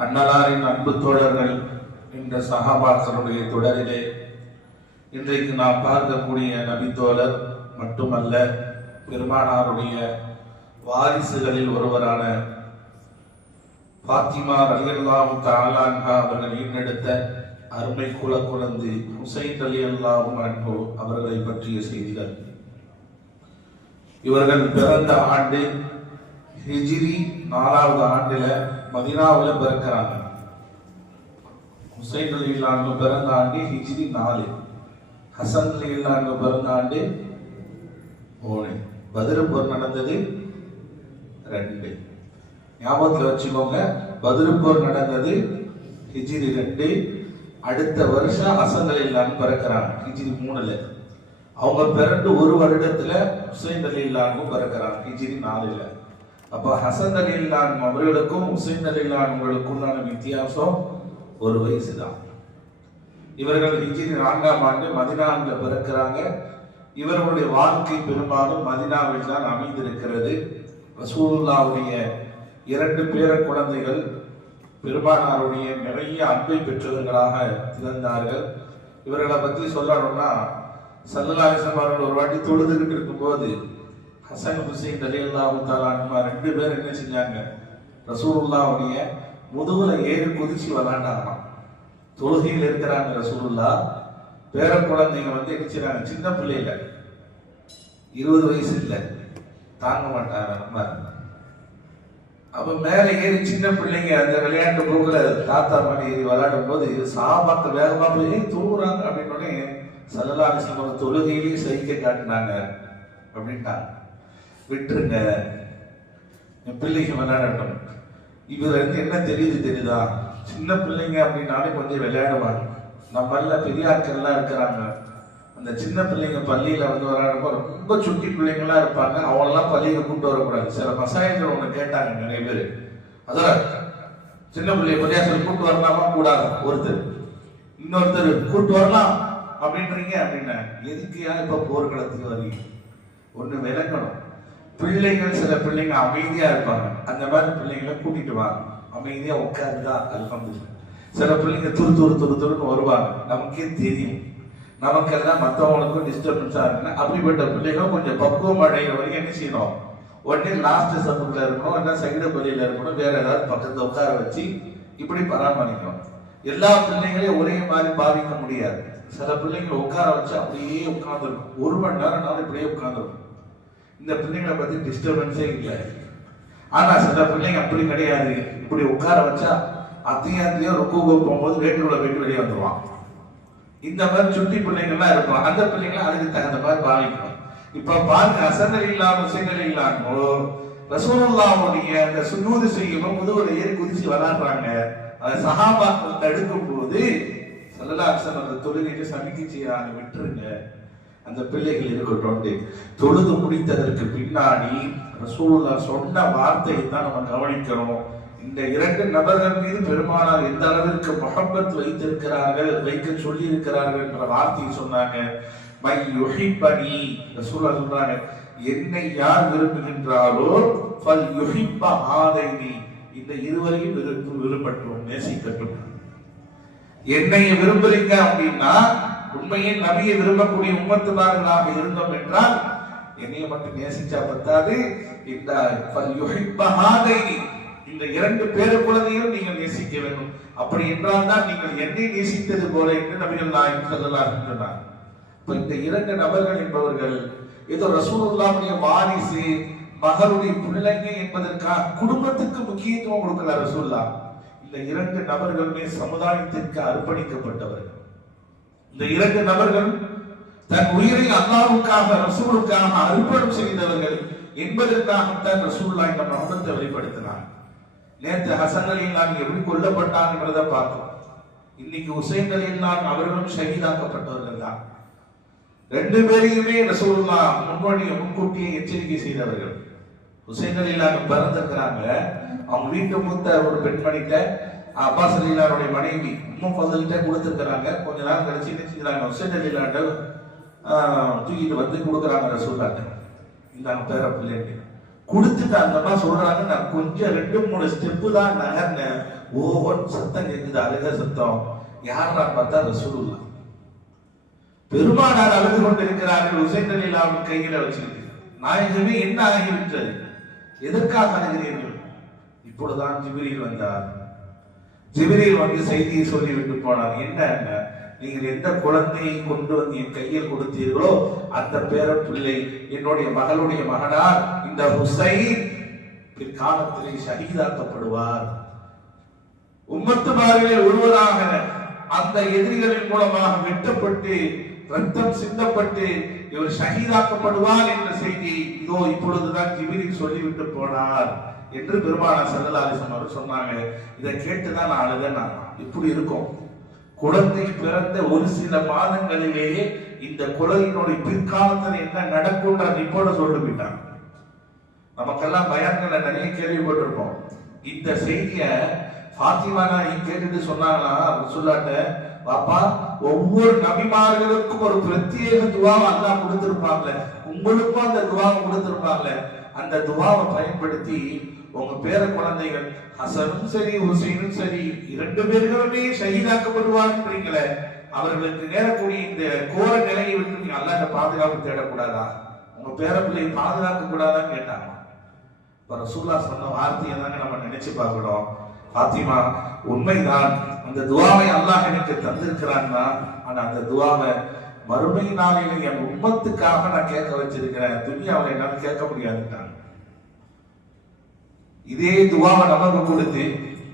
அன்னலாரின் அன்பு தோழர்கள் என்ற சகாபாக்களுடைய தொடரிலே இன்றைக்கு நாம் பார்க்கக்கூடிய நபித்தோழர் மட்டுமல்ல பெருமானாருடைய வாரிசுகளில் ஒருவரான பாத்திமா ரலியல்லாவும் தாலான்ஹா அவர்கள் ஈண்டெடுத்த அருமை குல குழந்தை ஹுசைன் ரலியல்லாவும் அன்போ அவர்களை பற்றிய செய்திகள். இவர்கள் பிறந்த ஆண்டு ஹிஜிரி நாலாவது ஆண்டுல மதினாவில் பிறக்கிறாங்க. ஹுசைன் ரலியல்லாஹு பிறந்த ஆண்டு ஹிஜ்ரி நாலு. ஹசன் ரலியல்லாஹு பிறந்த ஆண்டு மூணு. பதிரு நடந்தது ரெண்டு. ஞாபகத்தில் வச்சுக்கோங்க பதிரு நடந்தது ஹிஜிரி ரெண்டு. அடுத்த வருஷம் ஹசன் அலிலான் பிறக்கிறாங்க ஹிஜிரி மூணுல. அவங்க பிறண்டு ஒரு வருடத்துல ஹுசைன் அலி அலிலானும் பிறக்கிறாங்க ஹிஜிரி நாலுல. அப்ப ஹசன் அலிலான் அவர்களுக்கும் ஹுசைன் அலிலான் உண்டான வித்தியாசம் ஒரு வயசு தான் இவர்கள் ஹிஜ்ரி நான்காம் ஆண்டு மதினாவில் பிறக்கிறாங்க. இவர்களுடைய வாழ்க்கை பெரும்பாலும் மதினாவில் தான் அமைந்திருக்கிறது. ரசூலுல்லாவுடைய இரண்டு பேர குழந்தைகள் பெருமானாருடைய நிறைய அன்பை பெற்றவர்களாக திறந்தார்கள் இவர்களை பற்றி சொல்லணும்னா சல்லலாசம் அவர்கள் ஒரு வாட்டி தொழுதுகிட்டு இருக்கும்போது ஹசன் ஹுசைன் அலியல்லாஹு தாலானுமா ரெண்டு பேர் என்ன செஞ்சாங்க? ரசூலுல்லாவுடைய முதுகுல ஏறி குதிச்சு விளாண்டாங்களாம் தொழுகையில் இருக்கிறாங்க ரசூலுல்லா. பேர குழந்தைங்க வந்து என்ன சின்ன பிள்ளைங்க இருபது வயசு இல்லை. தாங்க மாட்டாங்க நம்ம அப்ப மேல ஏறி சின்ன பிள்ளைங்க அந்த விளையாட்டு போக்குல தாத்தா மாதிரி ஏறி விளையாடும் போது சாபாக்க வேகமா போய் தூங்குறாங்க. அப்படின்னு உடனே சல்லலா அலிஸ்லாம் தொழுகையிலேயே சைக்கை காட்டினாங்க. அப்படின்ட்டாங்க. விட்டுருங்க. என் பிள்ளைங்க விளையாடட்டும் இதுல இருந்து என்ன தெரியுது தெரியுதா? சின்ன பிள்ளைங்க அப்படின்னாலே கொஞ்சம் விளையாடுவாங்க. நம்மள பெரியாட்கள்லாம் இருக்கிறாங்க. அந்த சின்ன பிள்ளைங்க பள்ளியில வந்து விளையாடுறப்ப ரொம்ப சுட்டி பிள்ளைங்களா இருப்பாங்க. அவங்களெல்லாம் பள்ளியில கூப்பிட்டு வரக்கூடாது. சில மசாயங்கள் ஒன்று கேட்டாங்க நிறைய பேர். அதான் சின்ன பிள்ளைய பள்ளியாசல் கூப்பிட்டு வரலாமா? கூடாது? ஒருத்தர். இன்னொருத்தர் கூப்பிட்டு வரலாம் அப்படின்றீங்க அப்படின்னா எதுக்கு யார் இப்போ போர்க்களத்துக்கு வரீங்க ஒன்று விளக்கணும். பிள்ளைகள் சில பிள்ளைங்க அமைதியா இருப்பாங்க. அந்த மாதிரி பிள்ளைங்களை கூட்டிட்டு வாங்க அமைதியா தான் அல்ஹம்துலில்லாஹ். சில பிள்ளைங்க துரு துரு துரு துருன்னு வருவாங்க. நமக்கே தெரியும். நமக்கெல்லாம் மற்றவங்களுக்கும் டிஸ்டர்பன்ஸா இருக்குன்னா அப்படிப்பட்ட பிள்ளைகளும் கொஞ்சம் பக்குவம் அடைகிற வரைக்கும் என்ன செய்யணும்? உடனே லாஸ்ட் சப்புல இருக்கணும் இல்லை சைடு பள்ளியில இருக்கணும் வேற ஏதாவது பக்கத்தை உட்கார வச்சு இப்படி பராமரிக்கணும். எல்லா பிள்ளைங்களையும் ஒரே மாதிரி பாதிக்க முடியாது. சில பிள்ளைங்களை உட்கார வச்சு அப்படியே உட்காந்துருக்கும் ஒரு மணி நேரம் நாள் இப்படியே உட்காந்துருக்கும் இந்த பிள்ளைங்களை பத்தி டிஸ்டர்பன்ஸே இல்லை. ஆனா சில பிள்ளைங்க அப்படி கிடையாது. இப்படி உட்கார வச்சா அத்தையும் அத்தையும் ருக்கு போகும்போது வேட்டுக்குள்ள போயிட்டு வெளியே வந்துருவான். இந்த மாதிரி சுட்டி பிள்ளைங்கள்லாம் இருக்கலாம். அந்த பிள்ளைங்களை அதுக்கு தகுந்த மாதிரி பாவிக்கணும் இப்ப பாருங்க அசந்தல் இல்லாம விஷயங்கள் இல்லாமோ ரசூலுல்லாவுடைய அந்த சுன்னூது செய்யும் முதுகுல ஏறி குதிச்சு விளாடுறாங்க. அதை சகாபாக்கள் தடுக்கும் போது சல்லல்லாஹு அந்த தொழுகைக்கு சமிக்கை செய்யறாங்க. விட்டுருங்க. அந்த பிள்ளைகள் இருக்கட்டும். தொழுது முடித்ததற்கு பின்னாடி ரசூலுல்லா சொன்ன வார்த்தையை தான் நம்ம கவனிக்கிறோம். இந்த இரண்டு நபர்கள் மீது பெருமானார் எந்த அளவிற்கு முகப்பத் வைத்திருக்கிறார்கள் வைக்க சொல்லி இருக்கிறார்கள் என்ற வார்த்தையை சொன்னாங்க. மை யுஹிப்பனி ரசூலா சொல்றாங்க. என்னை யார் விரும்புகின்றாரோ ஃபல் யுஹிப்ப ஆதைனி இந்த இருவரையும் விரும்பு விரும்பட்டும் நேசிக்கட்டும். என்னை விரும்புறீங்க அப்படின்னா உண்மையை நபியை விரும்பக்கூடிய உம்மத்துமார்களாக இருந்தோம் என்றால் என்னைய மட்டும் நேசிச்சா பத்தாது. இந்த இந்த இரண்டு பேரு குழந்தையும் நீங்கள் நேசிக்க வேண்டும். அப்படி என்றால் தான் நீங்கள் என்னை நேசித்தது போல என்று நபிகள் நாயகம் சொல்லலாம் சொன்னார். இப்ப இந்த இரண்டு நபர்கள் என்பவர்கள் ஏதோ ரசூலுல்லாவுடைய வாரிசு மகளுடைய பிள்ளைங்க என்பதற்காக குடும்பத்துக்கு முக்கியத்துவம் கொடுக்கல ரசூல்லா இந்த இரண்டு நபர்களுமே சமுதாயத்திற்கு அர்ப்பணிக்கப்பட்டவர்கள். இந்த இரண்டு நபர்கள் தன் உயிரை அல்லாவுக்காக ரசூலுக்காக அர்ப்பணம் செய்தவர்கள் என்பதற்காகத்தான் ரசூல்லா இந்த மகத்தை வெளிப்படுத்தினார். நேற்று ஹசன் அலிலான் எப்படி கொல்லப்பட்டாங்கிறத பார்த்தோம் இன்னைக்கு உசைன் அலிலான் அவர்களும் ஷஹீதாக்கப்பட்டவர்கள் தான். ரெண்டு பேரையுமே ரசூல்லா முன்னோடிய முன்கூட்டியே எச்சரிக்கை செய்தவர்கள். ஹுசைன் அலிலான் பிறந்திருக்கிறாங்க. அவங்க வீட்டு மூத்த ஒரு பெண்மணிகிட்ட அப்பாஸ் அலிலாருடைய மனைவி உம்மும் ஃபதல்கிட்ட கொடுத்துருக்குறாங்க. கொஞ்ச நாள் கழிச்சு என்ன செஞ்சுறாங்க ஹுசைன் அலிலாட்ட தூக்கிட்டு வந்து கொடுக்குறாங்க ரசூல்லாட்ட. இந்தாங்க பேர பிள்ளைங்க கொடுத்துட்டு அந்த அம்மா சொல்றாங்க நான் கொஞ்சம் ரெண்டு மூணு ஸ்டெப்பு தான் நகர்னேன் ஓவன் சத்தம் கேட்குது அழுக சத்தம். யாரா பார்த்தா ரசூல்லா பெருமானார் அழுது கொண்டிருக்கிறார்கள் ஹுசைன் அலிலாவின் கையில வச்சிருக்கு நாயகமே என்ன ஆகிவிட்டது? எதற்காக அழுகிறீர்கள்? இப்பொழுதுதான் ஜிபிரியில் வந்தார். ஜிபிரியில் வந்து செய்தியை சொல்லிவிட்டு போனார். என்ன என்ன நீங்கள் எந்த குழந்தையை கொண்டு வந்து என் கையில் கொடுத்தீர்களோ அந்த பேர பிள்ளை என்னுடைய மகளுடைய மகனார் இந்த ஹுசைன் பிற்காலத்திலே ஷஹீதாக்கப்படுவார். உம்மத்துமார்களில் ஒருவராக அந்த எதிரிகளின் மூலமாக வெட்டப்பட்டு ரத்தம் சிந்தப்பட்டு இவர் ஷஹீதாக்கப்படுவார் என்ற செய்தி இதோ இப்பொழுதுதான் ஜிபிரில் சொல்லிவிட்டு போனார். என்று பெருமானார் சல்லல்லாஹு அவர் சொன்னாங்க. இதை கேட்டுதான் நான் அழுத நான். இப்படி இருக்கும். குழந்தை பிறந்த ஒரு சில மாதங்களிலேயே இந்த குழந்தையினுடைய பிற்காலத்தில் என்ன நடக்கும்ன்ற ரிப்போர்ட்ட சொல்லிட்டு போயிட்டாங்க. நமக்கெல்லாம் பயன்களை நிறைய கேள்விப்பட்டிருப்போம். இந்த செய்திய பாத்திமா நாயகி கேட்டுட்டு சொன்னாங்களா சொல்லாட்ட பாப்பா ஒவ்வொரு நபிமார்களுக்கும் ஒரு பிரத்யேக துவாவை அல்லா கொடுத்திருப்பாங்கல்ல உங்களுக்கும் அந்த துவாவை கொடுத்திருப்பாங்கல்ல அந்த துவாவை பயன்படுத்தி உங்க பேர குழந்தைகள் ஹசனும் சரி ஹுசைனும் சரி இரண்டு பேர்களுமே ஷஹீதாக்கப்படுவார்ன்றீங்களே அவர்களுக்கு நேரக்கூடிய இந்த கோர நிலையை விட்டு நீங்க அல்லாத பாதுகாப்பு தேடக்கூடாதா? உங்க பேர பிள்ளையை பாதுகாக்க கூடாதான்னு கேட்டாங்க இப்ப ரசூல்லா சொன்ன வார்த்தையை தாங்க நம்ம நினைச்சு பார்க்கணும். பாத்திமா உண்மைதான். அந்த துவாவை அல்லாஹ் எனக்கு தந்திருக்கிறான்னா ஆனா அந்த துவாவை மறுமை நாளில என் உம்மத்துக்காக நான் கேட்க வச்சிருக்கிறேன். துணியாவில் என்னால் கேட்க முடியாதுட்டாங்க இதே துவாவை நமக்கு கொடுத்து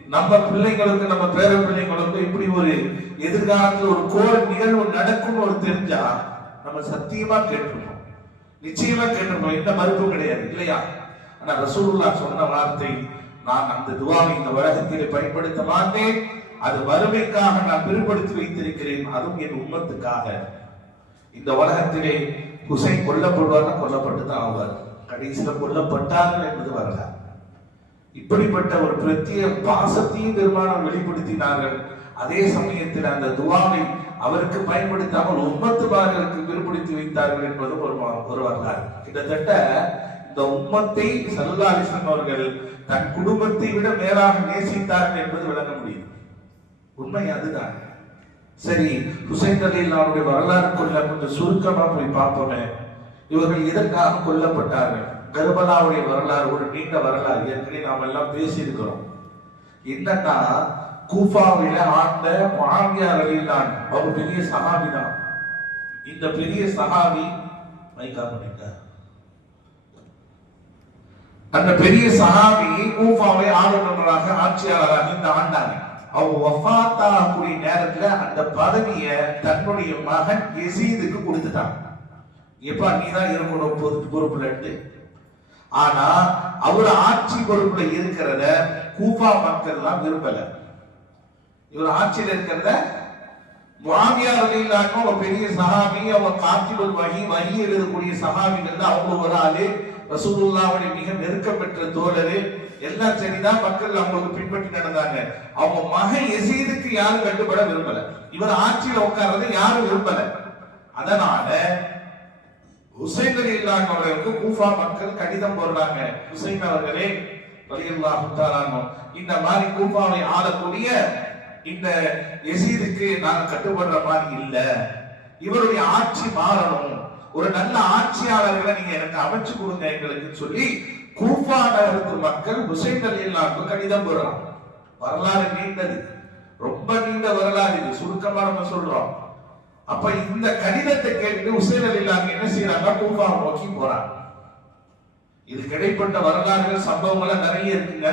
நம்ம பிள்ளைங்களுக்கு நம்ம பேர பிள்ளைங்களுக்கு இப்படி ஒரு எதிர்காலத்துல ஒரு கோர நிகழ்வு நடக்கும்னு ஒரு தெரிஞ்சா நம்ம சத்தியமா கேட்டிருப்போம். நிச்சயமா கேட்டிருப்போம். எந்த மறுப்பும் கிடையாது. இல்லையா? ஆனா ரசூல்லா சொன்ன வார்த்தை நான் அந்த துவாவை இந்த உலகத்திலே பயன்படுத்த மாட்டேன். அது வறுமைக்காக நான் பிற்படுத்தி வைத்திருக்கிறேன். அதுவும் என் உம்மத்துக்காக. இந்த உலகத்திலே குசை கொல்லப்படுவார் கொல்லப்பட்டு தான் ஆவார். கடைசியில கொல்லப்பட்டார்கள் என்பது வரலாறு. இப்படிப்பட்ட ஒரு பிரத்யேக பாசத்தையும் பெருமானம் வெளிப்படுத்தினார்கள். அதே சமயத்தில் அந்த துவாவை அவருக்கு பயன்படுத்தாமல் உம்மத்துமார்களுக்கு பிற்படுத்தி வைத்தார்கள் என்பதும் ஒரு ஒரு வரலாறு. கிட்டத்தட்ட இந்த உம்மத்தை சல்லாலிசன் அவர்கள் தன் குடும்பத்தை விட மேலாக நேசித்தார்கள் என்பது விளங்க முடியும் உண்மை அதுதான். சரி ஹுசைன் அலி அவருடைய வரலாறுக்குள்ள கொஞ்சம் சுருக்கமா போய் பார்ப்போமே. இவர்கள் எதற்காக கொல்லப்பட்டார்கள்? கர்பலாவுடைய வரலாறு ஒரு நீண்ட வரலாறு. ஏற்கனவே நாம் எல்லாம் பேசியிருக்கிறோம். என்னன்னா கூஃபாவில ஆண்ட மாமியார் அலிலான் அவர் பெரிய சகாபி தான். இந்த பெரிய சகாபி மைக்கா பண்ணிட்டார். அந்த பெரிய சகாபி கூஃபாவை ஆளுநராக ஆட்சியாளராக இந்த ஆண்டாங்க அவங்க வஃபாத்தாகக்கூடிய கூடிய நேரத்துல அந்த பதவிய தன்னுடைய மகன் எசீதுக்கு கொடுத்துட்டாங்க எப்பா நீ தான் இருக்கணும் பொறுப்புல இருந்து? ஆனா அவர் ஆட்சி பொறுப்புல இருக்கிறத கூஃபா மக்கள் எல்லாம் விரும்பல. இவர் ஆட்சியில் இருக்கிறத மாமியார் இல்லாம ஒரு பெரிய சகாமி அவங்க காத்திபுல் வகி வகி எழுதக்கூடிய சஹாபிகள் அவங்க ஒரு ஆளு. ரசூலுல்லாவுடைய மிக நெருக்கம் பெற்ற தோழரு. எல்லாம் சரிதான் மக்கள் அவங்களுக்கு பின்பற்றி நடந்தாங்க. அவங்க மகன் எசீதுக்கு யாரும் கட்டுப்பட விரும்பல. இவர் ஆட்சியில உட்கார்றதை யாரும் விரும்பல. அதனால ஹுசைன் அலி இல்லாம அவர்களுக்கு கூஃபா மக்கள் கடிதம் போடுறாங்க. ஹுசைன் அவர்களே ரலியல்லாஹு தஆலா இந்த மாதிரி கூஃபாவை ஆளக்கூடிய இந்த எசீதுக்கு நாங்க கட்டுப்படுற மாதிரி இல்ல. இவருடைய ஆட்சி மாறணும். ஒரு நல்ல ஆட்சியாளர்களை நீங்க எனக்கு அமைச்சு கொடுங்க எங்களுக்கு சொல்லி கூஃபா நகரத்து மக்கள் ஹுசைன் அலி கடிதம் போடுறாங்க. வரலாறு நீண்டது. ரொம்ப நீண்ட வரலாறு இது. சுருக்கமா நம்ம சொல்றோம். அப்ப இந்த கடிதத்தை கேட்டு உசேன் அலிலாங்க என்ன செய்யறாங்க கூஃபா நோக்கி போறாங்க. இது கிடைப்பட்ட வரலாறுகள் சம்பவங்கள் நிறைய இருக்குங்க.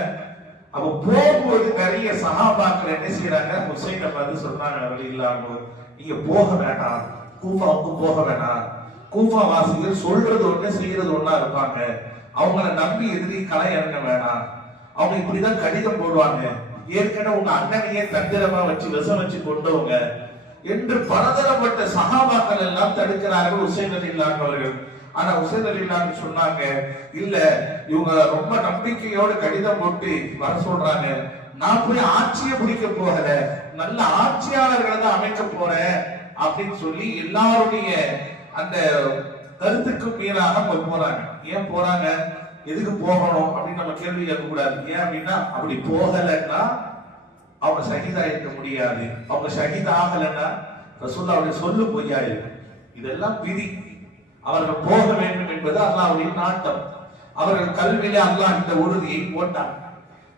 அப்ப போகும்போது நிறைய சகாபாக்கள் என்ன செய்யறாங்க ஹுசைனை பார்த்து சொன்னாங்க இல்லாம நீங்க போக வேண்டாம். கூஃபாவுக்கு போக வேணாம். கூஃபா வாசிகள் சொல்றது ஒண்ணு செய்யறது ஒண்ணா இருப்பாங்க. அவங்கள நம்பி எதிரி களை இறங்க வேணாம். அவங்க இப்படிதான் கடிதம் போடுவாங்க. ஏற்கனவே உங்க அண்ணனையே தந்திரமா வச்சு விஷம் வச்சு கொண்டவங்க. என்று பலதரப்பட்ட சகாபாக்கள் எல்லாம் தடுக்கிறார்கள் உசேன் அலிலான் அவர்கள். ஆனா உசேன் அலிலான் சொன்னாங்க இல்ல இவங்க ரொம்ப நம்பிக்கையோடு கடிதம் போட்டு வர சொல்றாங்க. நான் போய் ஆட்சியை பிடிக்க போகல. நல்ல ஆட்சியாளர்களை தான் அமைக்க போறேன் அப்படின்னு சொல்லி எல்லாருடைய அந்த கருத்துக்கு மீறாக போறாங்க. ஏன் போறாங்க? எதுக்கு போகணும்? அப்படின்னு நம்ம கேள்வி கேட்க கூடாது ஏன் அப்படின்னா அப்படி போகலைன்னா அவங்க சகிதாயிருக்க முடியாது. அவங்க ஷஹீத் ஆகலைன்னா ரசூல்லாவுடைய சொல்லு பொய்யா இருக்கும் இதெல்லாம் விதி. அவர்கள் போக வேண்டும் என்பது அல்லாஹ்வுடைய நாட்டம். அவர்கள் கல்வியிலே அல்லாஹ் இந்த உறுதியை போட்டான்.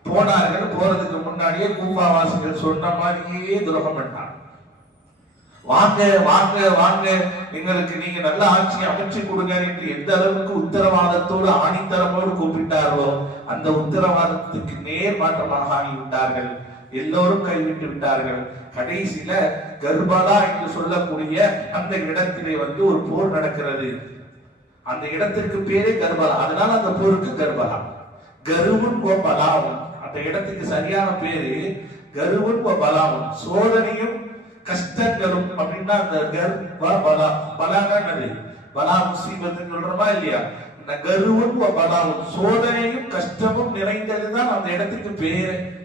போனார்கள் போறதுக்கு முன்னாடியே கூப்பாவாசிகள் சொன்ன மாதிரியே துரோகம் பண்ணான். வாங்க வாங்க வாங்க. எங்களுக்கு நீங்க நல்ல ஆட்சி அமைச்சு கொடுங்க என்று எந்த அளவுக்கு உத்தரவாதத்தோடு ஆணித்தரமோடு கூப்பிட்டார்களோ அந்த உத்தரவாதத்துக்கு நேர் மாற்றமாக ஆகிவிட்டார்கள். எல்லோரும் கைவிட்டு விட்டார்கள். கடைசியில கர்பலா என்று சொல்லக்கூடிய அந்த இடத்திலே வந்து ஒரு போர் நடக்கிறது. அந்த இடத்திற்கு பேரே கர்பலா. அதனால அந்த போருக்கு கர்பலா. கருவும் பலாவும் அந்த இடத்துக்கு சரியான பேரு கருவும் பலாவும் சோதனையும் கஷ்டங்களும் அப்படின்னா அந்த கர்வ பலா. பலான்னா பலா முசீபத்துன்னு சொல்றோமா இல்லையா? இந்த கருவும் பலாவும் சோதனையும் கஷ்டமும் நிறைந்ததுதான் அந்த இடத்துக்கு பேரு.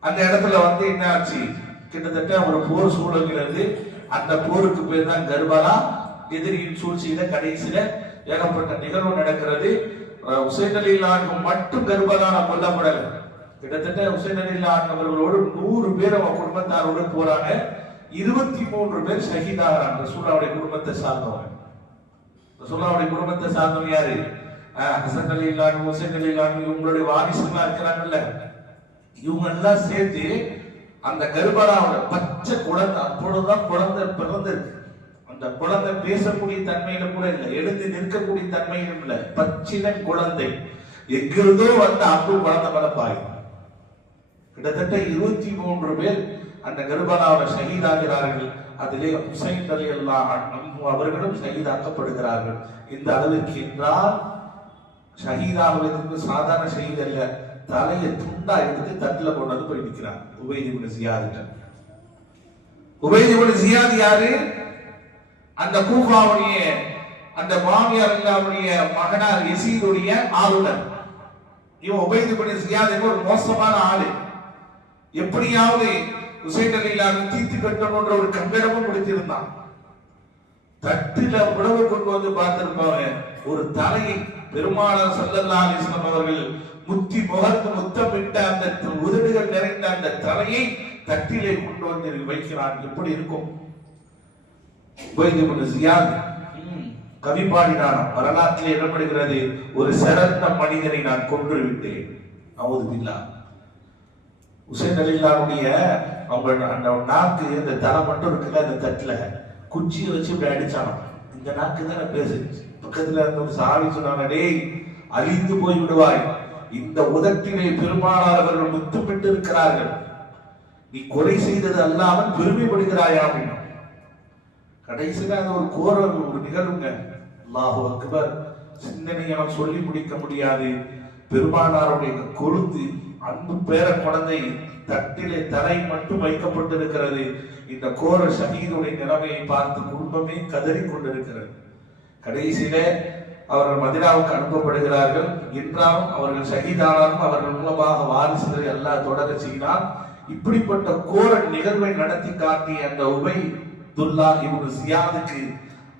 அந்த இடத்துல வந்து என்ன ஆச்சு? கிட்டத்தட்ட ஒரு போர் சூழல்கிறது. அந்த போருக்கு பேர் தான் கர்பலா. எதிரியின் சூழ்ச்சியில கடைசியில ஏகப்பட்ட நிகழ்வு நடக்கிறது. அஹ் உசைன் மட்டும் கர்பலான கொல்லப்படல. கிட்டத்தட்ட உசைன் அலி அவர்களோடு நூறு பேர் அவங்க குடும்பத்தாரோடு போறாங்க. இருபத்தி மூன்று பேர் ஷஹீதாகிறாங்க. ரசூலாவுடைய குடும்பத்தை சார்ந்தவங்க. ரசூலாவுடைய குடும்பத்தை சார்ந்தவங்க யாரு? ஹசன் அலி இல்லான் உசைன் அலி இல்லான் இவங்களுடைய வாரிசுலாம் இருக்கிறாங்கல்ல. இவங்க எல்லாம் சேர்த்து அந்த கர்ப்பராவோட பச்சை குழந்தை அப்பொழுதுதான் குழந்தை பிறந்திருக்கு. அந்த குழந்தை பேசக்கூடிய தன்மையில கூட இல்லை எழுந்து நிற்கக்கூடிய தன்மையிலும் இல்லை. பச்சின குழந்தை. எங்கிருந்தோ வந்த அன்பு குழந்தை மேல கிட்டத்தட்ட இருபத்தி மூன்று பேர் அந்த கர்ப்பராவை ஷஹீதாகிறார்கள். அதிலே ஹுசைன் அலி அல்லா அவர்களும் ஷஹீதாக்கப்படுகிறார்கள். இந்த அளவிற்கு என்றால் ஷஹீதாவதற்கு சாதாரண ஷஹீத் அல்ல. தலையை துண்டா எடுத்து தட்டுல கொண்டாந்து போய் போய் நிக்கிறான் உபயதிபுன் ஜியாதிட்ட உபயதிபுன் ஜியாத் யாரு? அந்த கூஃபாவுடைய அந்த மாமியார் அல்லாவுடைய மகனார் எசீதுடைய ஆளுநர். இவன் உபயதிபுன் ஜியாத் என்பவர் ஒரு மோசமான ஆளு. எப்படியாவது உசைன் அலிலாவை தீர்த்து கட்டணும்ன்ற ஒரு கம்பீரமும் பிடித்திருந்தான் தட்டுல உணவு கொண்டு வந்து பார்த்திருப்பாங்க ஒரு தலையை பெருமானார் சல்லல்லா அலிஸ்லாம் அவர்கள் முத்தி முகர்ந்து முத்தமிட்ட அந்த உதடுகள் நிறைந்த அந்த தலையை தட்டிலே கொண்டு வந்து வைக்கிறான். எப்படி இருக்கும்? கவி பாடினான் வரலாற்றில் இடம்பெறுகிறது ஒரு சிறந்த மனிதனை நான் கொன்று விட்டேன் அவுது பில்லா உசைன் அலிலாவுடைய அவங்க அந்த நாக்கு இந்த தலை மட்டும் இருக்குல்ல அந்த தட்டுல. குச்சியை வச்சு இப்படி அடிச்சானோ இந்த நாக்கு தானே பேசு பக்கத்துல இருந்த ஒரு சாவி சொன்னாங்க டேய் அழிந்து போய் விடுவாய் இந்த உதட்டிலே பெருமானார் அவர்கள் முத்துமிட்டு இருக்கிறார்கள் நீ கொலை செய்தது அல்லாமல் பெருமைப்படுகிறாயா அப்படின்னு. கடைசியில அது ஒரு கோரல் ஒரு நிகழ்வுங்க அல்லாஹு அக்பர். சிந்தனையால் சொல்லி முடிக்க முடியாது. பெருமானாருடைய கொழுத்து அன்பு பேர குழந்தை தட்டிலே தலை மட்டும் வைக்கப்பட்டிருக்கிறது. இந்த கோர ஷஹீதுடைய நிலைமையை பார்த்து குடும்பமே கதறி கொண்டிருக்கிறது கடைசியில அவர்கள் மதினாவுக்கு அனுப்பப்படுகிறார்கள். என்றாலும் அவர்கள் சகிதானாலும் அவர்கள் மூலமாக வாரிசுகள் எல்லாம் தொடர செய்தால் இப்படிப்பட்ட கோர நிகழ்வை நடத்தி காட்டிய அந்த உபை துல்லா இவங்க சியாதுக்கு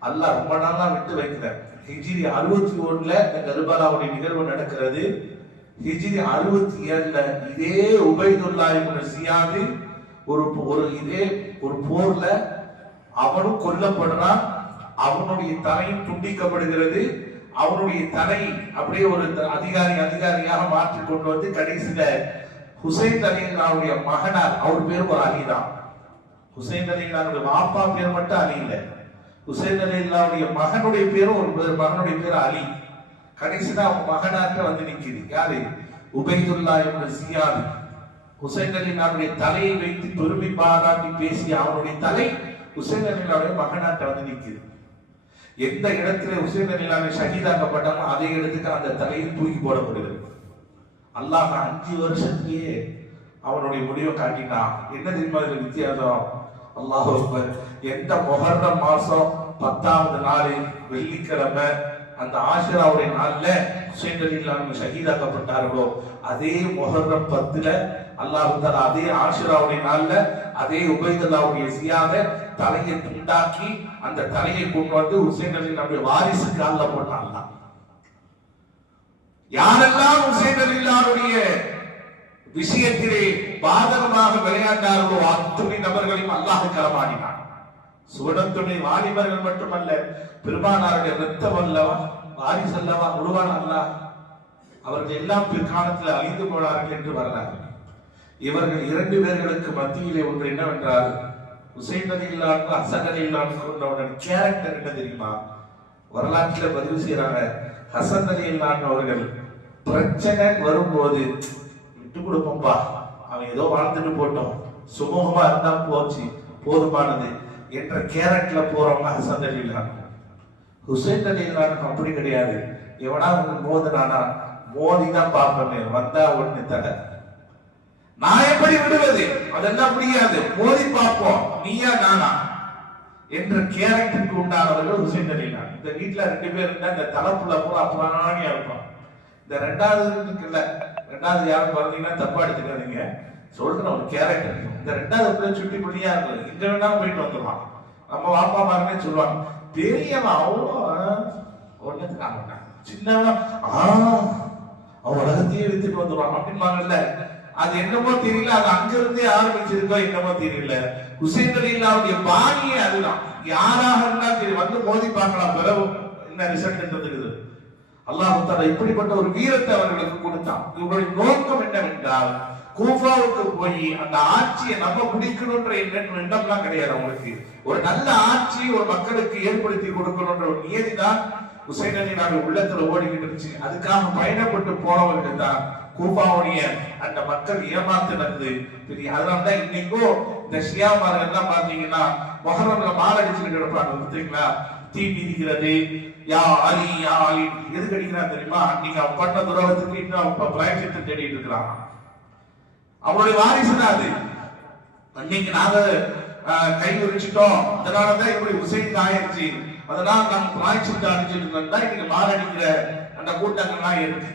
அல்லாஹ் ரொம்ப நாளா விட்டு வைக்கிறார் ஹிஜிரி அறுபத்தி ஒண்ணுல இந்த கருபாலாவுடைய நிகழ்வு நடக்கிறது. ஹிஜிரி அறுபத்தி ஏழுல இதே உபைதுல்லா இவங்க சியாது ஒரு ஒரு இதே ஒரு போர்ல அவனும் கொல்லப்படுறான். அவனுடைய தலையும் துண்டிக்கப்படுகிறது. அவனுடைய தலை அப்படியே ஒரு த- அதிகாரி அதிகாரியாக மாற்றி கொண்டு வந்து கடைசியில ஹுசைன் அலிகளுடைய மகனார் அவர் பேர் ஒரு அலிதான் ஹுசைன் அலிகளுடைய வாப்பா பேர் மட்டும் அலி இல்லை. ஹுசைன் அலிகளுடைய மகனுடைய பேரும் ஒரு பேர் மகனுடைய பேர் அலி. கடைசியில அவங்க மகனார்ட்ட வந்து நிக்குது. யாரு? உபைதுல்லா என்ற சியாது ஹுசைன் அலிகளுடைய தலையை வைத்து பெருமை பாராட்டி பேசிய அவனுடைய தலை ஹுசைன் அலிகளுடைய மகனார்ட்ட வந்து நிற்கிறது எந்த இடத்துல ஹுசைன் அலிலாவை ஷஹீதாக்கப்பட்டாலும் அதே இடத்துக்கு அந்த தலையில் தூக்கி போடப்படுகிறது. அல்லாஹ் அஞ்சு வருஷத்திலேயே அவனுடைய முடிவை காட்டினான் என்ன தெரியுமா இதுல வித்தியாசம்? அல்லாஹ் எந்த மொஹர்ரம் மாசம் பத்தாவது நாள் வெள்ளிக்கிழமை அந்த ஆசிராவுடைய நாள்ல ஹுசைன் அலிலாவை ஷஹீதாக்கப்பட்டார்களோ அதே மொஹர்ரம் பத்துல அல்லாஹ் அதே ஆஷிராவுடைய நாள்ல அதே உபயதல்லாவுடைய சியாத தலையை துண்டாக்கி அந்த தலையை கொண்டு வந்து ஹுசைன் அலி நம்முடைய வாரிசு காலில் போட்டான் அல்லாஹ். யாரெல்லாம் ஹுசைன் அலிலாவுடைய விஷயத்திலே பாதகமாக விளையாண்டார்களோ அத்துணை நபர்களையும் அல்லாஹ் களமாடினான் சுவனத்துணை வாலிபர்கள் மட்டுமல்ல பெருமானாருடைய ரத்தம் அல்லவா வாரிசு அல்லவா உருவான் அல்லாஹ் அவர்கள் எல்லாம் பிற்காலத்தில் அழிந்து போனார்கள் என்று வரலாறு இவர்கள் இரண்டு பேர்களுக்கு மத்தியிலே ஒன்று என்னவென்றால் உசைன் அலி இல்லாமல் ஹசன் அலி இல்லாமல் கொண்டவுடன் கேரக்டர் என்ன தெரியுமா? வரலாற்றில் பதிவு செய்யறாங்க ஹசன் அலி இல்லாமல் அவர்கள் பிரச்சனை வரும்போது விட்டு கொடுப்போம்பா அவன் ஏதோ வாழ்ந்துட்டு போட்டோம். சுமூகமா இருந்தா போச்சு போதுமானது என்ற கேரக்டர்ல போறவங்க ஹசன் அலி இல்லாமல் ஹுசைன் அலி இல்லாமல் அப்படி கிடையாது. எவனா மோதினானா மோதுனானா மோதி தான் பார்ப்பேன் வந்தா ஒண்ணு தடை. அதெல்லாம் முடியாது மோதி பார்ப்போம். நீயா நானா? என்ற கேரக்டருக்கு உண்டானவர்கள் ஹுசைன் அலினா இந்த வீட்டுல ரெண்டு பேர் இருந்தா இந்த தலைப்புல பூரா புறாணியா இருப்பான் இந்த ரெண்டாவது இருக்குல்ல ரெண்டாவது யாரும் பிறந்தீங்கன்னா தப்பா எடுத்துக்காதீங்க. சொல்ற ஒரு கேரக்டர் இந்த ரெண்டாவது பிள்ளை சுட்டி புள்ளியா இருக்கும் இங்க வேணா போயிட்டு வந்துருவான். நம்ம வாப்பா மாருமே சொல்லுவாங்க. பெரியவன் அவ்வளோ ஒண்ணுக்கு ஆகட்டான் சின்னவன் ஆ அவன் உலகத்தையே வித்துட்டு வந்துருவான். அப்படின்பாங்கல்ல அது என்னமோ தெரியல அது அங்கிருந்தே ஆரம்பிச்சிருக்கோ என்னமோ தெரியல. ஹுசைன் அலிலாவுடைய பாணியே அதுதான். யாராக இருந்தா தெரியும் வந்து மோதி பார்க்கலாம். பிறகு என்ன ரிசல்ட் இருக்குது அல்லாஹ் இப்படிப்பட்ட ஒரு வீரத்தை அவர்களுக்கு கொடுத்தான். இவருடைய நோக்கம் என்னவென்றால் கூஃபாவுக்கு போய் அந்த ஆட்சியை நம்ம முடிக்கணும்ன்ற எண்ணம் எண்ணம்லாம் கிடையாது அவங்களுக்கு. ஒரு நல்ல ஆட்சி ஒரு மக்களுக்கு ஏற்படுத்தி கொடுக்கணும்ன்ற ஒரு நியதி தான் உசைனி நாங்கள் உள்ளத்துல ஓடிக்கிட்டு இருந்துச்சு. அதுக்காக பயணப்பட்டு போனவர்கள் தான் கூபாவுடைய அந்த மக்கள் ஏமாத்துனது பெரிய அதனால தான் இன்னைக்கும் இந்த ஷியாமார்கள் எல்லாம் பாத்தீங்கன்னா மொஹரம்ல மாலடிச்சுட்டு கிடப்பாங்க பார்த்தீங்களா தீ மிதிக்கிறது யா அலி யா அலி. எதுக்கு அடிக்கிறான் தெரியுமா? நீங்க அவன் பண்ண துரோகத்துக்கு இன்னும் அவன் பிராயச்சத்தை தேடிட்டு இருக்கிறான். அவனுடைய வாரிசு தான் அது. அன்னைக்கு நாங்க ஆஹ், கை உரிச்சிட்டோம் அதனாலதான் இப்படி உசைன் ஆயிருச்சு. அதனால நாங்க பிராய்ச்சித்தை அடிச்சிட்டு இருந்தோம் இன்னைக்கு மால் அடிக்கிற அந்த கூட்டங்கள்லாம் இருக்கு.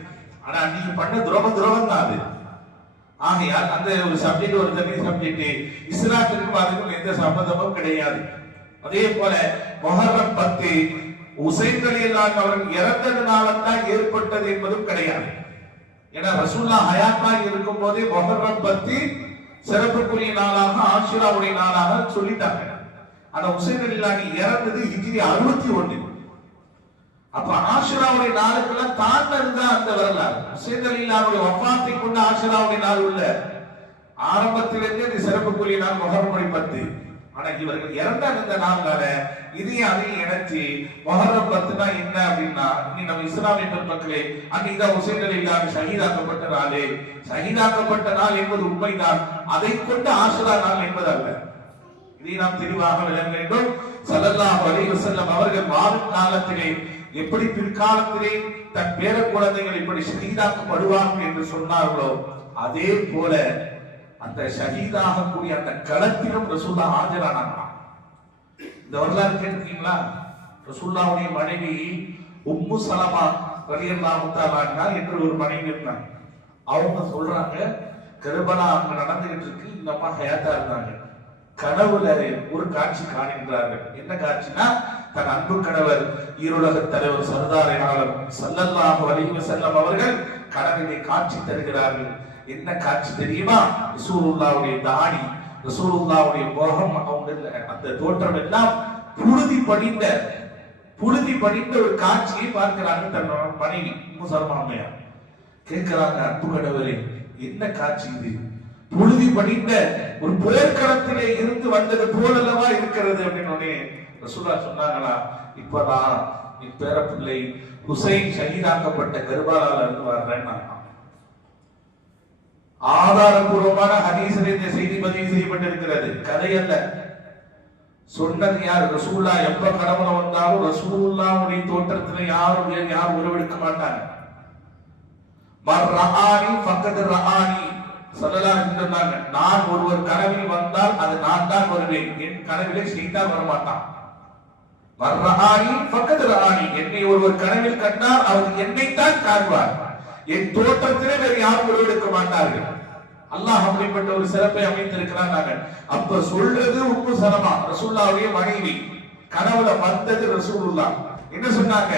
ஆனா நீங்க பண்ண துரோக துரோகம் தான் அது. ஆகையால் அந்த ஒரு சப்ஜெக்ட் ஒரு தனி சப்ஜெக்ட் இஸ்லாத்திற்கும் அதுக்கும் எந்த சம்பந்தமும் கிடையாது. அதே போல மொஹர்ரம் பத்து உசைன் அலியல்லான் அவர்கள் இறந்ததுனால தான் ஏற்பட்டது என்பதும் கிடையாது. ஏன்னா ரசூல்லா ஹயாத்தா இருக்கும் போதே மொஹர்ரம் பத்து சிறப்புக்குரிய நாளாக ஆஷிராவுடைய நாளாக சொல்லிட்டாங்க. ஆனா உசைன் அலிலானி இறந்தது ஹிஜ்ரி அறுபத்தி ஒண்ணு அப்ப ஆஷிராவுடைய நாளுக்கெல்லாம் தான் இருந்தா அந்த வரலாறு. உசைன் அலிலாவுடைய வஃபாத்தை கொண்டு ஆஷிராவுடைய நாள் உள்ள. ஆரம்பத்திலிருந்தே இது சிறப்புக்குரிய நாள் முகர்மொழி பத்து. ஆனா இவர்கள் இறந்தாங்க இந்த நாள்னால இதையும் அதையும் இணைச்சு மொஹர்ரம் பத்துனா என்ன அப்படின்னா நீ நம்ம இஸ்லாமிய பெருமக்களே அன்னைக்கு உசைகள் உசைன் சகிதாக்கப்பட்ட நாளே. சகிதாக்கப்பட்ட நாள் என்பது உண்மைதான். அதை கொண்டு ஆசுரா நாள் என்பது அல்ல இதை நாம் தெளிவாக விளங்க வேண்டும். ஸல்லல்லாஹு அலைஹி வஸல்லம் அவர்கள் வாழும் காலத்திலே எப்படி பிற்காலத்திலே தன் பேர குழந்தைகள் இப்படி ஷஹீதாக்கப்படுவார்கள் என்று சொன்னார்களோ அதே போல அந்த ஷஹீதாக கூடிய அந்த களத்திலும் ரசூல்லா ஆஜரானாங்களாம் இந்த வரலாறு கேட்டிருக்கீங்களா? ரசூல்லாவுடைய மனைவி உம்மு சலமா ரலியல்லாஹு தஆலா என்று ஒரு மனைவி இருந்தாங்க. அவங்க சொல்றாங்க கருபலா அங்க நடந்துகிட்டு இருக்கு இந்த அம்மா ஹயாத்தா இருந்தாங்க. கனவுல ஒரு காட்சி காணுகிறார்கள் என்ன காட்சினா தன் அன்பு கணவர் ஈருலக தலைவர் சர்தார் ஆலம் சல்லல்லாஹு அலைஹி செல்லம் அவர்கள் கனவிலே காட்சி தருகிறார்கள். என்ன காட்சி தெரியுமா? ரசூலுல்லாவுடைய தாடி ரசூலுல்லாவுடைய முகம் அவங்க அந்த தோற்றம் எல்லாம் புழுதி படிந்த புழுதி படிந்த ஒரு காட்சியை பார்க்கிறாங்க தன்னோட மனைவி முசல்மாமையா கேட்கிறாங்க அன்பு கடவுளே என்ன காட்சி இது? புழுதி படிந்த ஒரு போர்க்களத்திலே இருந்து வந்தது போலல்லவா இருக்கிறது? அப்படின்னு உடனே ரசூலா சொன்னாங்களா? இப்பதான் என் பேரப்பிள்ளை ஹுசைன் ஷஹீதாக்கப்பட்ட கர்பாலால இருந்து வர்றேன் ஆதாரபூர்வமான ஹதீஸில் இந்த செய்தி பதிவு செய்யப்பட்டிருக்கிறது. கதை அல்ல. சொன்னது யார்? ரசூல்லா எப்ப கடவுள வந்தாலும் ரசூல்லாவுடைய தோற்றத்துல யாரும் வேறு யாரும் உருவெடுக்க மாட்டாங்க. மர் ரஹானி பக்கத்து ரஹானி சொல்லலாம் சொன்னாங்க. நான் ஒருவர் கனவில் வந்தால் அது நான் தான் வருவேன். என் கனவிலே செய்தால் வரமாட்டான் மர் ரஹானி பக்கத்து ரஹானி என்னை ஒருவர் கனவில் கண்டால் அவர் என்னைத்தான் காண்பார். என் தோற்றத்திலே வேறு யாரும் உருவெடுக்க மாட்டார்கள். அல்லாஹ் அப்படிப்பட்ட ஒரு சிறப்பை அமைத்திருக்கிறார் நாங்கள். அப்ப சொல்றது உப்பு சனமா ரசூல்லாவுடைய மனைவி. கனவுல வந்தது ரசூலுல்லா என்ன சொன்னாங்க?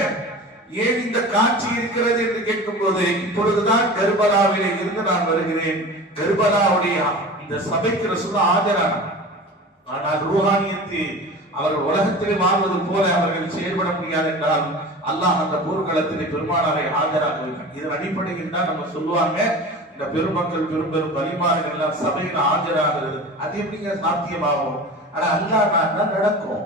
ஏன் இந்த காட்சி இருக்கிறது என்று கேட்கும்போது இப்பொழுதுதான் கர்பலாவிலே இருந்து நான் வருகிறேன். கர்பலாவுடைய இந்த சபைக்கு ரசூலா ஆஜரான ஆனால் ரூஹானியத்து அவர்கள் உலகத்திலே வாழ்வது போல அவர்கள் செயல்பட முடியாது என்றால் அல்லாஹ் அந்த போர்க்களத்திலே பெருமானாரை ஆஜராக வைக்கிறார் இதன் அடிப்படையில் தான் நம்ம சொல்லுவாங்க இந்த பெருமக்கள் பெரும் பெரும் பலிமார்கள் எல்லாம் சபையில் ஆஜராகிறது. அது எப்படிங்க சாத்தியமாகும்? ஆனா அல்லாஹ் தான் நடக்கும்.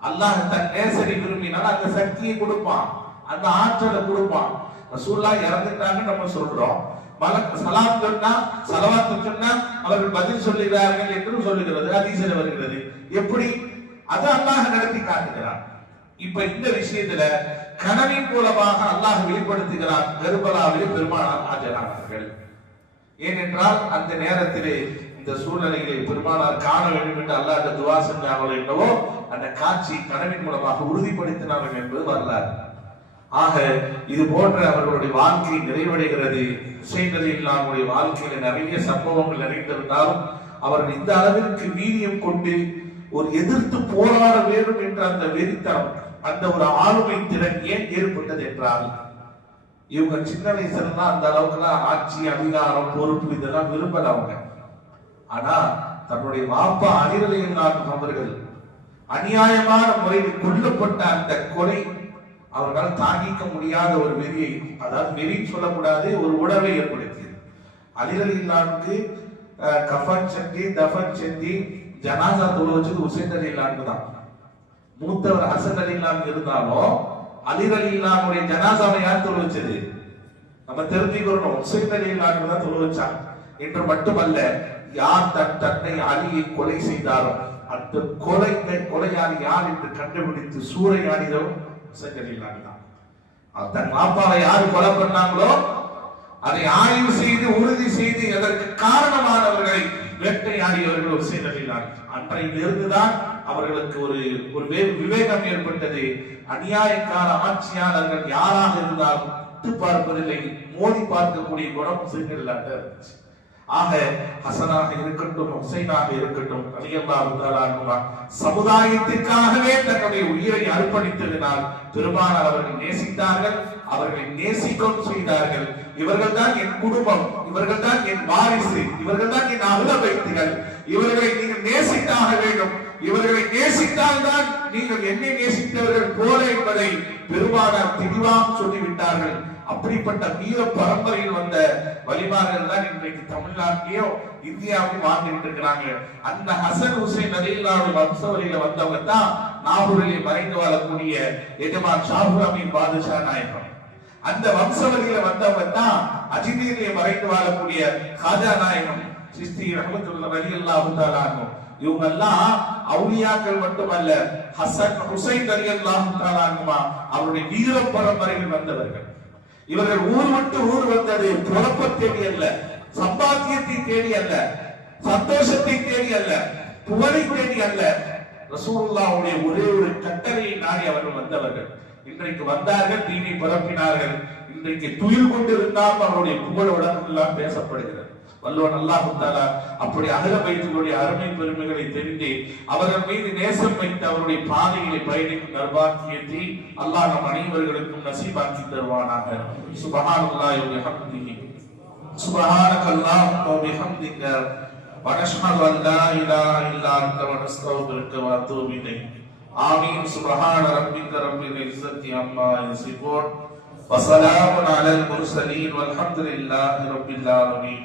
அல்லாஹ் தன் நேசரை விரும்பினால் அந்த சக்தியை கொடுப்பான் அந்த ஆற்றலை கொடுப்பான். ரசூல்லா இறந்துட்டாங்கன்னு நம்ம சொல்றோம். மல சலாம் சொன்னா சலவாத்து சொன்னா அவர்கள் பதில் சொல்லுகிறார்கள் என்று சொல்லுகிறது அதிசயம் வருகிறது. எப்படி? அது அல்லாஹ் நடத்தி காட்டுகிறான். இப்ப இந்த விஷயத்துல கனவின் மூலமாக அல்லாஹ் வெளிப்படுத்துகிறான் கருபலாவில் பெருமானார் ஆஜரானார்கள். ஏனென்றால் அந்த நேரத்திலே இந்த சூழ்நிலைகளை பெருமானார் காண வேண்டும் என்று அல்லாஹ் துவா செஞ்சார்கள் என்னவோ அந்த காட்சி கனவின் மூலமாக உறுதிப்படுத்தினார்கள் என்பது வரலாறு. ஆக இது போன்ற அவர்களுடைய வாழ்க்கை நிறைவடைகிறது. ஹுசைன் அலி வாழ்க்கையில நிறைய சம்பவங்கள் நிறைந்திருந்தாலும் அவர்கள் இந்த அளவிற்கு வீரியம் கொண்டு ஒரு எதிர்த்து போராட வேண்டும் என்ற அந்த வெறித்தனம் அந்த ஒரு ஆளுமை திறன் ஏன் ஏற்பட்டது என்றால் இவங்க சின்ன வயசுல அந்த அளவுக்குலாம் ஆட்சி அதிகாரம் பொறுப்பு இதெல்லாம் விரும்பல அவங்க. ஆனா தன்னுடைய மாப்பா அணிரலையில் அவர்கள் அநியாயமான முறையில் கொல்லப்பட்ட அந்த கொலை அவர்களால் தாங்கிக்க முடியாத ஒரு வெறியை அதாவது வெறின்னு சொல்லக்கூடாது ஒரு உணர்வை ஏற்படுத்தியது. அலிரலில்லானுக்கு கஃபன் சந்தி தஃபன் சந்தி ஜனாசா தொழு வச்சது உசைன் இல்லான்னு தான். மூத்தவர் ஹசன் அலில்லான் இருந்தாலும் அலிர் அலில்லானுடைய ஜனாசாவை யார் தொழு வச்சது? நம்ம தெரிஞ்சுக்கிறோம் உசைன் இல்லான்னு தான் தொழு வச்சாங்க என்று மட்டுமல்ல யார் தன் தன்னை அலியை கொலை செய்தாரோ அந்த கொலை கொலையாளி யார் என்று கண்டுபிடித்து சூறையாடினோ உசைன் தான். தன் மாப்பாவை யார் கொலை பண்ணாங்களோ அதை ஆய்வு செய்து உறுதி செய்து அதற்கு காரணமானவர்களை வேட்டையாடியவர்கள் ஒரு செய்தலினார் அன்றையிலிருந்துதான் அவர்களுக்கு ஒரு ஒரு வே- விவேகம் ஏற்பட்டது. அநியாயக்கார ஆட்சியாளர்கள் யாராக இருந்தாலும் பார்ப்பதில்லை மோதி பார்க்கக்கூடிய குணம் முஸ்லிம்களில் இருந்துச்சு. ஆக ஹசனாக இருக்கட்டும் ஹுசைனாக இருக்கட்டும் அலியல்லாஹு சமுதாயத்திற்காகவே தன்னுடைய உயிரை அர்ப்பணித்ததினால் பெருமானார் அவர்கள் நேசித்தார்கள் அவர்களை நேசிக்கவும் செய்தார்கள். இவர்கள் தான் என் குடும்பம் இவர்கள் தான் என் வாரிசு இவர்கள் தான் என் அகுல வைத்திகள் இவர்களை நீங்கள் நேசித்தாக வேண்டும். இவர்களை நேசித்தால் தான் நீங்கள் என்னை நேசித்தவர்கள் போல என்பதை பெருமானார் தெளிவாக சொல்லிவிட்டார்கள். அப்படிப்பட்ட வீர பரம்பரையில் வந்த வழிமார்கள் தான் இன்றைக்கு தமிழ்நாட்டிலேயோ இந்தியாவும் வாழ்ந்துட்டு இருக்கிறாங்க அந்த ஹசன் ஹுசைன் அலில்லாவுடைய வம்சவழியில வந்தவங்க தான் நாகூரிலே மறைந்து வாழக்கூடிய எஜமான் ஷாஹுர் அமீன் பாதுஷா நாயகம். அந்த வம்சவழியில வந்தவங்க தான் அஜிதீரிலே மறைந்து வாழக்கூடிய காஜா நாயகம் சிஸ்தி ரஹமத்துல்ல அலி அல்லாஹு இவங்க எல்லாம் அவுலியாக்கள் மட்டுமல்ல ஹசன் ஹுசைன் அலி அல்லாஹு அவருடைய வீர பரம்பரையில் வந்தவர்கள். இவர்கள் ஊர் விட்டு ஊர் வந்தது. குழப்ப தேடி அல்ல. சம்பாத்தியத்தை தேடி அல்ல. சந்தோஷத்தை தேடி அல்ல. புகழை தேடி அல்ல. ரசூலுல்லாவுடைய ஒரே ஒரு கட்டளையை நாடி அவர்கள் வந்தவர்கள். இன்றைக்கு வந்தார்கள் தீனை பரப்பினார்கள். இன்றைக்கு துயில் கொண்டிருந்தால் அவருடைய புகழ் உடனெல்லாம் பேசப்படுகிறது. வல்லவன் அல்லாஹ் தாலா அப்படி அகல வைத்துடைய அருமை பெருமைகளை தெரிந்து அவர்கள் மீது நேசம் வைத்து அவருடைய பாதைகளை பயணிக்கும் நர்பாக்கியத்தை அல்லாஹ் நம் அனைவர்களுக்கும் நசீபாக்கி தருவானாக சுபஹானல்லாஹி வ பிஹம்திஹி சுபஹானக அல்லாஹும்ம வ பிஹம்திக ونشهد ان لا اله الا انت ونستغفرك ونتوب اليك آمين سبحان ربك رب العزة عما يصفون وسلام على المرسلين والحمد لله رب العالمين